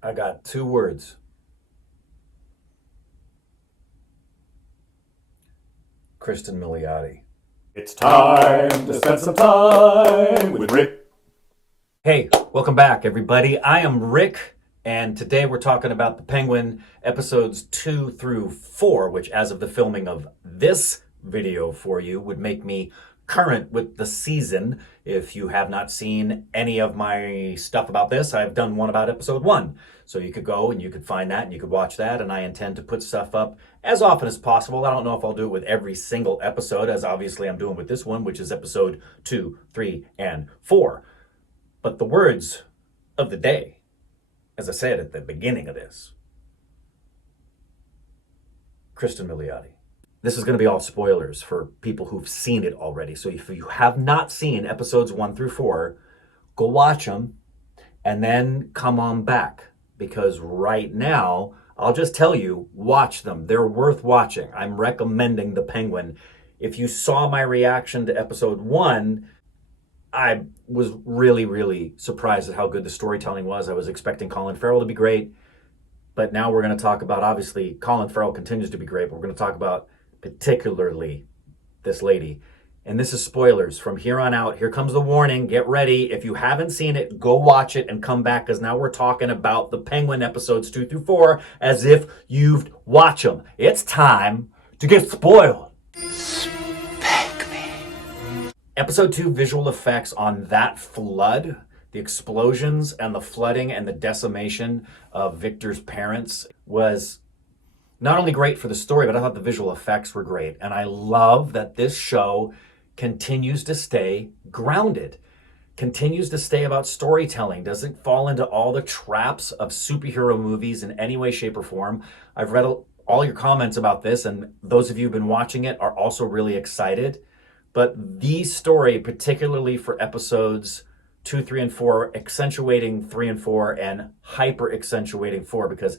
I got two words. Kristen Milioti. It's time to spend some time with Rick. Hey, welcome back, everybody. I am Rick, and today we're talking about The Penguin episodes 2 through 4, which, as of the filming of this video for you, would make me current with the season. If you have not seen any of my stuff about this, I've done one about episode 1. So you could go and you could find that and you could watch that, and I intend to put stuff up as often as possible. I don't know if I'll do it with every single episode, as obviously I'm doing with this one, which is episode 2, 3, and 4. But the words of the day, as I said at the beginning of this, Kristen Milioti. This is going to be all spoilers for people who've seen it already. So if you have not seen episodes 1 through 4, go watch them and then come on back. Because right now, I'll just tell you, watch them. They're worth watching. I'm recommending The Penguin. If you saw my reaction to episode 1, I was really, really surprised at how good the storytelling was. I was expecting Colin Farrell to be great, but now we're going to talk about, obviously, Colin Farrell continues to be great, but we're going to talk about particularly this lady. And this is spoilers from here on out. Here comes the warning. Get ready. If you haven't seen it, go watch it and come back, because now we're talking about The Penguin episodes 2 through 4 as if you've watched them. It's time to get spoiled. Episode 2 visual effects on that flood, the explosions and the flooding and the decimation of Victor's parents, was not only great for the story, but I thought the visual effects were great. And I love that this show continues to stay grounded, continues to stay about storytelling, doesn't fall into all the traps of superhero movies in any way, shape, or form. I've read all your comments about this, and those of you who've been watching it are also really excited. But the story, particularly for episodes 2, 3, and 4, accentuating 3 and 4 and hyper accentuating 4, because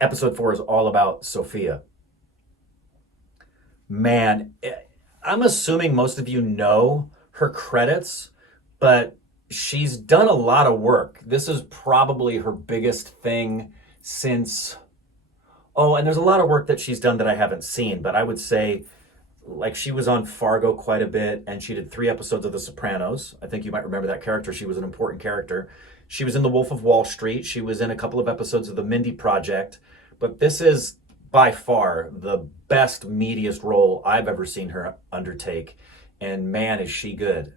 episode 4 is all about Sophia. Man, I'm assuming most of you know her credits, but she's done a lot of work. This is probably her biggest thing since... Oh, and there's a lot of work that she's done that I haven't seen, but I would say, like, she was on Fargo quite a bit, and she did 3 episodes of The Sopranos. I think you might remember that character. She was an important character. She was in The Wolf of Wall Street. She was in a couple of episodes of The Mindy Project. But this is by far the best, meatiest role I've ever seen her undertake. And man, is she good.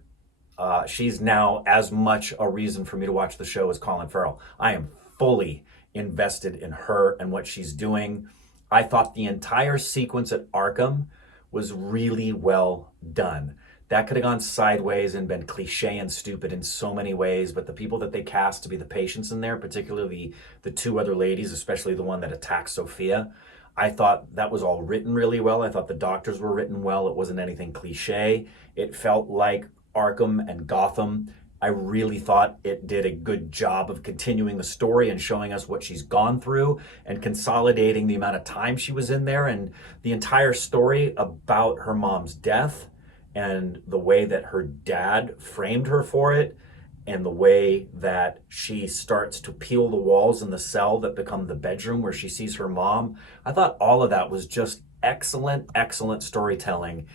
She's now as much a reason for me to watch the show as Colin Farrell. I am fully invested in her and what she's doing. I thought the entire sequence at Arkham was really well done. That could have gone sideways and been cliche and stupid in so many ways, but the people that they cast to be the patients in there, particularly the 2 other ladies, especially the one that attacks Sophia, I thought that was all written really well. I thought the doctors were written well. It wasn't anything cliche. It felt like Arkham and Gotham. I really thought it did a good job of continuing the story and showing us what she's gone through and consolidating the amount of time she was in there, and the entire story about her mom's death and the way that her dad framed her for it, and the way that she starts to peel the walls in the cell that become the bedroom where she sees her mom. I thought all of that was just excellent, excellent storytelling.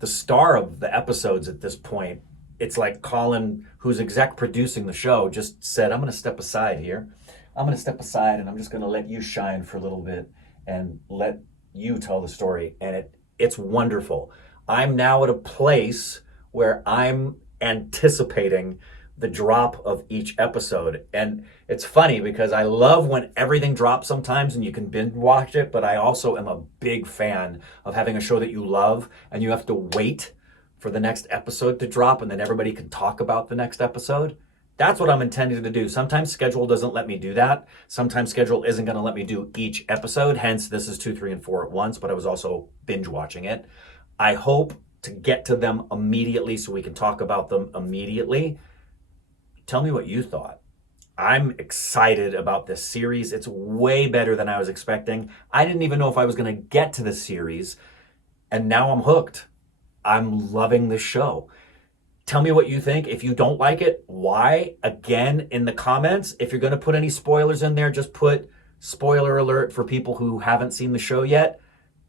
The star of the episodes at this point, it's like Colin, who's exec producing the show, just said, I'm going to step aside here. I'm going to step aside and I'm just going to let you shine for a little bit and let you tell the story. And it's wonderful. I'm now at a place where I'm anticipating the drop of each episode. And it's funny because I love when everything drops sometimes and you can binge watch it, but I also am a big fan of having a show that you love and you have to wait for the next episode to drop and then everybody can talk about the next episode. That's what I'm intending to do. Sometimes schedule doesn't let me do that. Sometimes schedule isn't going to let me do each episode. Hence, this is 2, 3, and 4 at once, but I was also binge watching it. I hope to get to them immediately so we can talk about them immediately. Tell me what you thought. I'm excited about this series. It's way better than I was expecting. I didn't even know if I was going to get to the series, and now I'm hooked. I'm loving this show. Tell me what you think. If you don't like it, why? Again, in the comments. If you're going to put any spoilers in there, just put spoiler alert for people who haven't seen the show yet.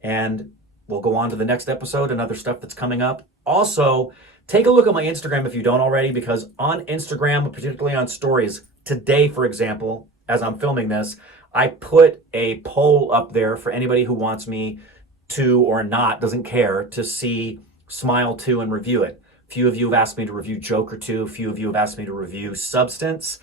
And we'll go on to the next episode and other stuff that's coming up. Also, take a look at my Instagram if you don't already, because on Instagram, particularly on stories, today, for example, as I'm filming this, I put a poll up there for anybody who wants me to or not, doesn't care, to see Smile 2 and review it. A few of you have asked me to review Joker 2. A few of you have asked me to review Substance.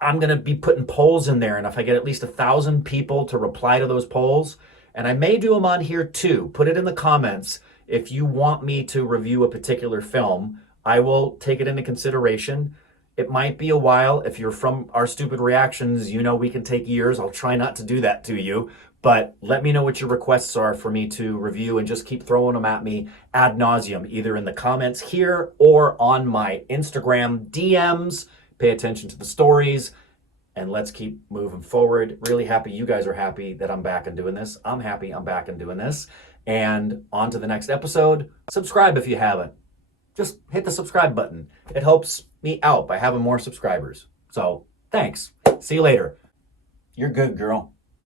I'm going to be putting polls in there, and if I get at least 1,000 people to reply to those polls, and I may do them on here too, put it in the comments. If you want me to review a particular film, I will take it into consideration. It might be a while. If you're from our stupid reactions, you know we can take years. I'll try not to do that to you. But let me know what your requests are for me to review, and just keep throwing them at me ad nauseum, either in the comments here or on my Instagram DMs. Pay attention to the stories, and let's keep moving forward. Really happy you guys are happy that I'm back and doing this. I'm happy I'm back and doing this. And on to the next episode. Subscribe if you haven't. Just hit the subscribe button. It helps me out by having more subscribers. So thanks. See you later. You're good, girl.